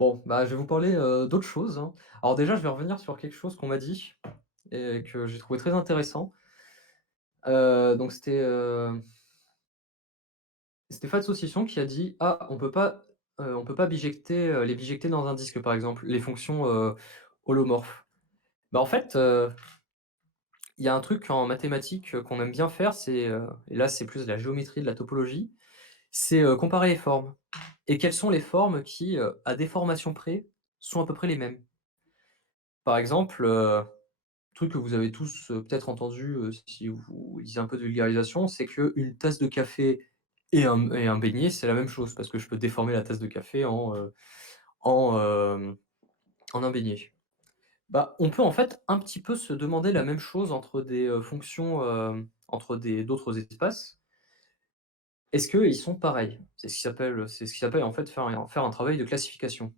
Bon, bah, je vais vous parler, d'autre chose, hein. Alors déjà, je vais revenir sur quelque chose qu'on m'a dit et que j'ai trouvé très intéressant. Donc c'était Fat Saucisson qui a dit: «Ah, on peut pas bijecter, les bijecter dans un disque», par exemple, les fonctions, holomorphes. Bah, en fait, il y a un truc en mathématiques, qu'on aime bien faire, et là, c'est plus de la géométrie, de la topologie, c'est, comparer les formes et quelles sont les formes qui, à déformation près, sont à peu près les mêmes. Par exemple, truc que vous avez tous, peut-être entendu, si vous lisez un peu de vulgarisation, c'est qu'une tasse de café et un beignet, c'est la même chose parce que je peux déformer la tasse de café en, en un beignet. Bah, on peut en fait un petit peu se demander la même chose entre des, fonctions, entre des d'autres espaces. Est-ce qu'ils sont pareils? C'est ce qui s'appelle en fait faire un travail de classification.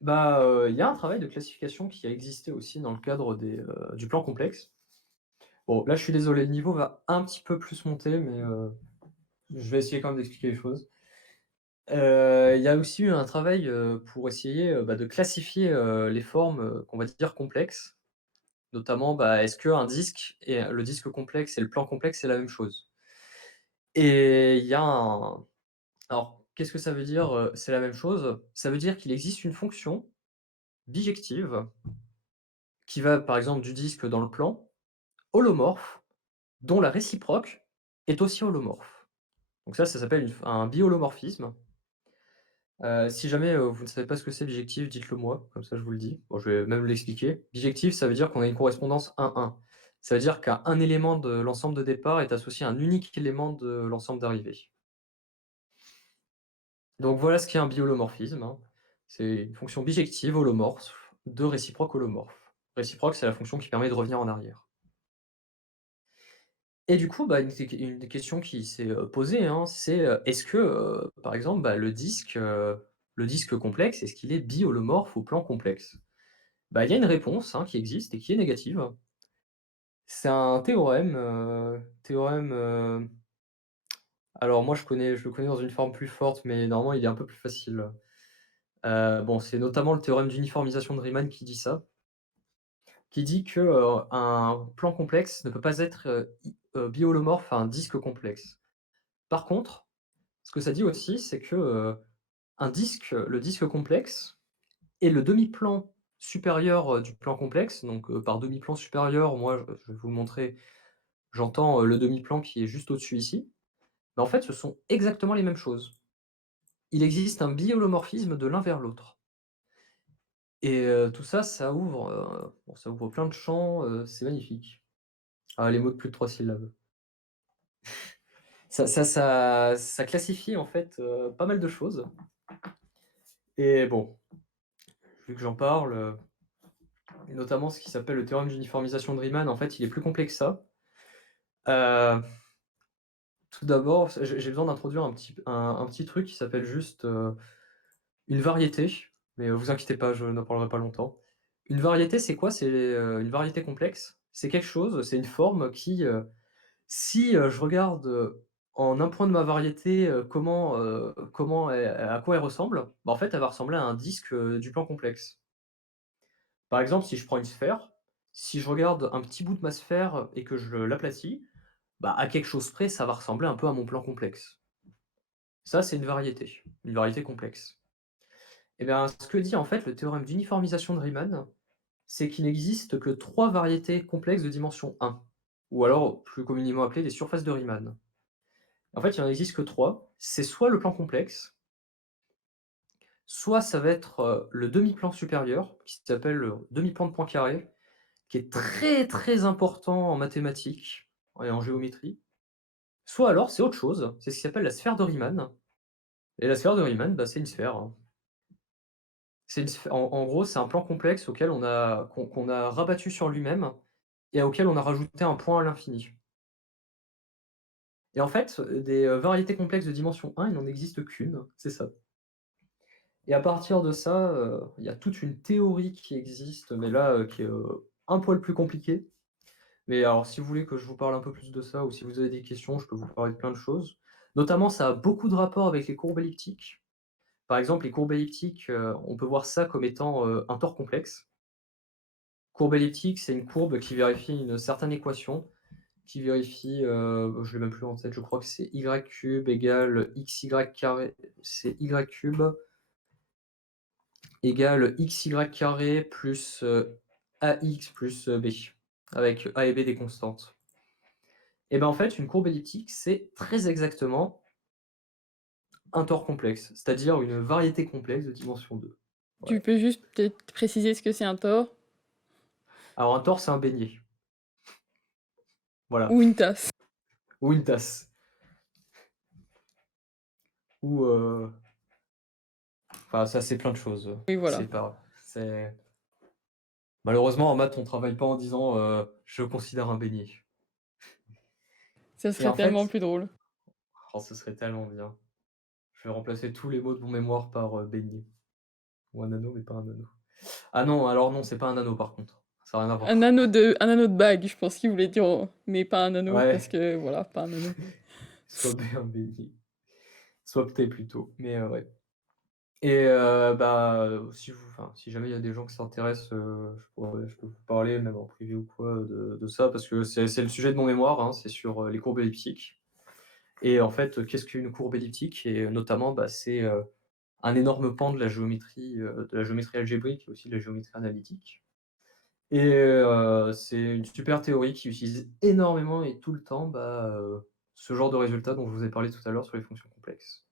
Bah, il y a un travail de classification qui a existé aussi dans le cadre du plan complexe. Bon, là, je suis désolé, le niveau va un petit peu plus monter, mais je vais essayer quand même d'expliquer les choses. Il y a aussi eu un travail, pour essayer, bah, de classifier, les formes, qu'on va dire complexes. Notamment, bah, est-ce qu'un disque et le disque complexe et le plan complexe, c'est la même chose? Et il y a un alors, qu'est-ce que ça veut dire, c'est la même chose? Ça veut dire qu'il existe une fonction bijective qui va, par exemple, du disque dans le plan, holomorphe, dont la réciproque est aussi holomorphe. Donc ça s'appelle un biholomorphisme. Si jamais, vous ne savez pas ce que c'est bijectif, dites-le moi, comme ça je vous le dis. Bon, je vais même l'expliquer. Bijectif, ça veut dire qu'on a une correspondance 1-1. Ça veut dire qu'un élément de l'ensemble de départ est associé à un unique élément de l'ensemble d'arrivée. Donc voilà ce qu'est un biholomorphisme, hein. C'est une fonction bijective holomorphe de réciproque holomorphe. Réciproque, c'est la fonction qui permet de revenir en arrière. Et du coup, bah, une des questions qui s'est, posée, hein, c'est, est-ce que, par exemple, bah, le disque complexe, est-ce qu'il est biholomorphe au plan complexe? Bah, il y a une réponse, hein, qui existe et qui est négative. C'est un théorème, alors moi je le connais dans une forme plus forte, mais normalement il est un peu plus facile. Bon, c'est notamment le théorème d'uniformisation de Riemann qui dit ça, qui dit que, un plan complexe ne peut pas être, biholomorphe à un disque complexe. Par contre, ce que ça dit aussi, c'est que, le disque complexe est le demi-plan supérieur, du plan complexe. Donc, par demi-plan supérieur, moi, je vais vous le montrer, j'entends, le demi-plan qui est juste au-dessus ici. Mais en fait, ce sont exactement les mêmes choses. Il existe un biholomorphisme de l'un vers l'autre et tout ça, ça ouvre plein de champs, c'est magnifique. Ah, les mots de plus de 3 syllabes. Ça classifie en fait, pas mal de choses et bon, vu que j'en parle, et notamment ce qui s'appelle le théorème d'uniformisation de Riemann, en fait, il est plus complet que ça. Heu, Tout d'abord, j'ai besoin d'introduire un petit truc qui s'appelle juste, une variété, mais, vous inquiétez pas, je n'en parlerai pas longtemps. Une variété, c'est quoi? C'est, une variété complexe. C'est quelque chose, c'est une forme qui, si, je regarde, en un point de ma variété, à quoi elle ressemble, bah, en fait, elle va ressembler à un disque, du plan complexe. Par exemple, si je prends une sphère, si je regarde un petit bout de ma sphère et que je l'aplatis, bah, à quelque chose près, ça va ressembler un peu à mon plan complexe. Ça, c'est une variété complexe. Et bien, ce que dit en fait le théorème d'uniformisation de Riemann, c'est qu'il n'existe que 3 variétés complexes de dimension 1, ou alors plus communément appelées des surfaces de Riemann. En fait, il n'en existe que 3. C'est soit le plan complexe, soit ça va être, le demi-plan supérieur, qui s'appelle le demi-plan de Poincaré, qui est très, très important en mathématiques et en géométrie. Soit alors c'est autre chose, c'est ce qui s'appelle la sphère de Riemann et la sphère de Riemann, bah, c'est une sphère, hein. C'est une sph en gros, c'est un plan complexe auquel qu'on a rabattu sur lui-même et auquel on a rajouté un point à l'infini. Et en fait, des, variétés complexes de dimension 1, il n'en existe qu'une, c'est ça. Et à partir de ça, il y a toute une théorie qui existe, mais là, qui est, un poil plus compliquée. Mais alors si vous voulez que je vous parle un peu plus de ça ou si vous avez des questions, je peux vous parler de plein de choses. Notamment, ça a beaucoup de rapport avec les courbes elliptiques. Par exemple, les courbes elliptiques, on peut voir ça comme étant, un tore complexe. Courbe elliptique, c'est une courbe qui vérifie une certaine équation, qui vérifie, je l'ai même plus en tête, je crois que c'est y³ égale xy², c'est y³ égale xy² plus, ax plus, b, avec a et b des constantes. Et ben, en fait, une courbe elliptique, c'est très exactement un tore complexe, c'est-à-dire une variété complexe de dimension 2. Tu Voilà. peux juste peut-être préciser ce que c'est un tore Alors un tore, c'est un beignet. Voilà. ou une tasse? Ou une tasse. Ou, enfin ça, c'est plein de choses, Oui, voilà. c'est pas c'est malheureusement en maths, on travaille pas en disant, «Je considère un beignet» Ça et serait en tellement fait, plus drôle. oh ce serait tellement bien. Je vais remplacer tous les mots de mon mémoire par, beignet ou un anneau, mais pas un anneau. Ah non, alors non, c'est pas un anneau par contre, ça a rien à voir. Un anneau de bague, je pense qu'il voulait dire, mais pas un anneau parce Ouais, que voilà, pas un anneau. soit B, un beignet, soit P plutôt, mais ouais. Et bah, si vous enfin, si jamais il y a des gens qui s'intéressent, je peux vous parler même en privé ou quoi, de ça parce que c'est le sujet de mon mémoire, hein, c'est sur, les courbes elliptiques et en fait, qu'est-ce qu'une courbe elliptique? Et notamment, bah, c'est, un énorme pan de la géométrie algébrique et aussi de la géométrie analytique et c'est une super théorie qui utilise énormément et tout le temps, bah, ce genre de résultats dont je vous ai parlé tout à l'heure sur les fonctions complexes.